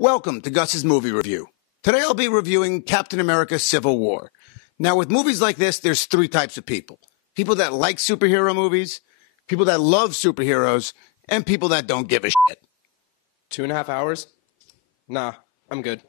Welcome to Gus's Movie Review. Today I'll be reviewing Captain America Civil War. Now with movies like this, there's three types of people. People that like superhero movies, people that love superheroes, and people that don't give a shit. 2.5 hours? Nah, I'm good.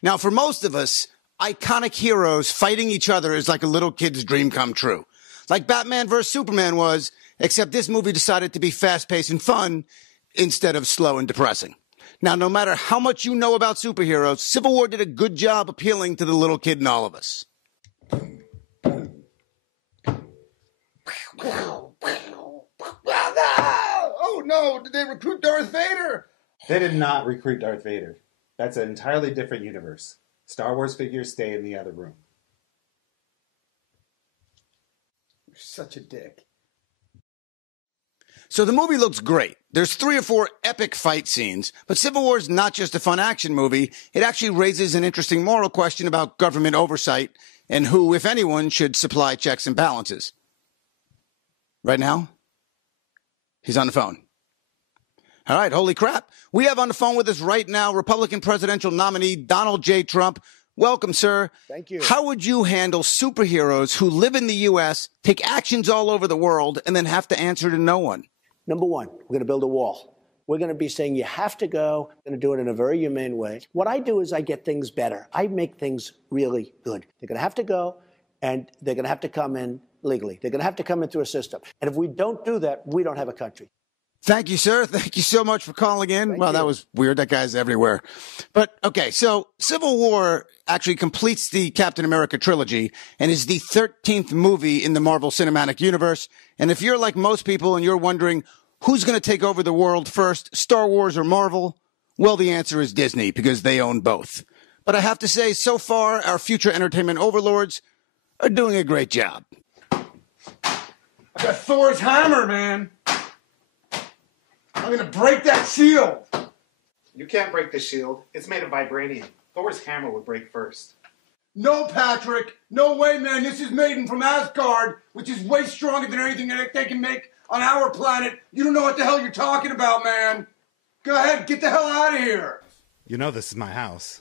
Now for most of us, iconic heroes fighting each other is like a little kid's dream come true. Like Batman vs. Superman was, except this movie decided to be fast-paced and fun instead of slow and depressing. Now, no matter how much you know about superheroes, Civil War did a good job appealing to the little kid in all of us. Oh no, did they recruit Darth Vader? They did not recruit Darth Vader. That's an entirely different universe. Star Wars figures stay in the other room. You're such a dick. So the movie looks great. There's 3 or 4 epic fight scenes, but Civil War is not just a fun action movie. It actually raises an interesting moral question about government oversight and who, if anyone, should supply checks and balances. Right now? He's on the phone. All right, holy crap. We have on the phone with us right now Republican presidential nominee Donald J. Trump. Welcome, sir. Thank you. How would you handle superheroes who live in the U.S., take actions all over the world, and then have to answer to no one? Number one, we're going to build a wall. We're going to be saying you have to go. We're going to do it in a very humane way. What I do is I get things better. I make things really good. They're going to have to go, and they're going to have to come in legally. They're going to have to come in through a system. And if we don't do that, we don't have a country. Thank you, sir. Thank you so much for calling in. Well, that was weird. That guy's everywhere. But, okay, so Civil War actually completes the Captain America trilogy and is the 13th movie in the Marvel Cinematic Universe. And if you're like most people and you're wondering who's going to take over the world first, Star Wars or Marvel, well, the answer is Disney because they own both. But I have to say, so far, our future entertainment overlords are doing a great job. I got Thor's hammer, man. I'm going to break that shield. You can't break the shield. It's made of vibranium. Thor's hammer would break first. No, Patrick. No way, man. This is made from Asgard, which is way stronger than anything that they can make on our planet. You don't know what the hell you're talking about, man. Go ahead. Get the hell out of here. You know this is my house.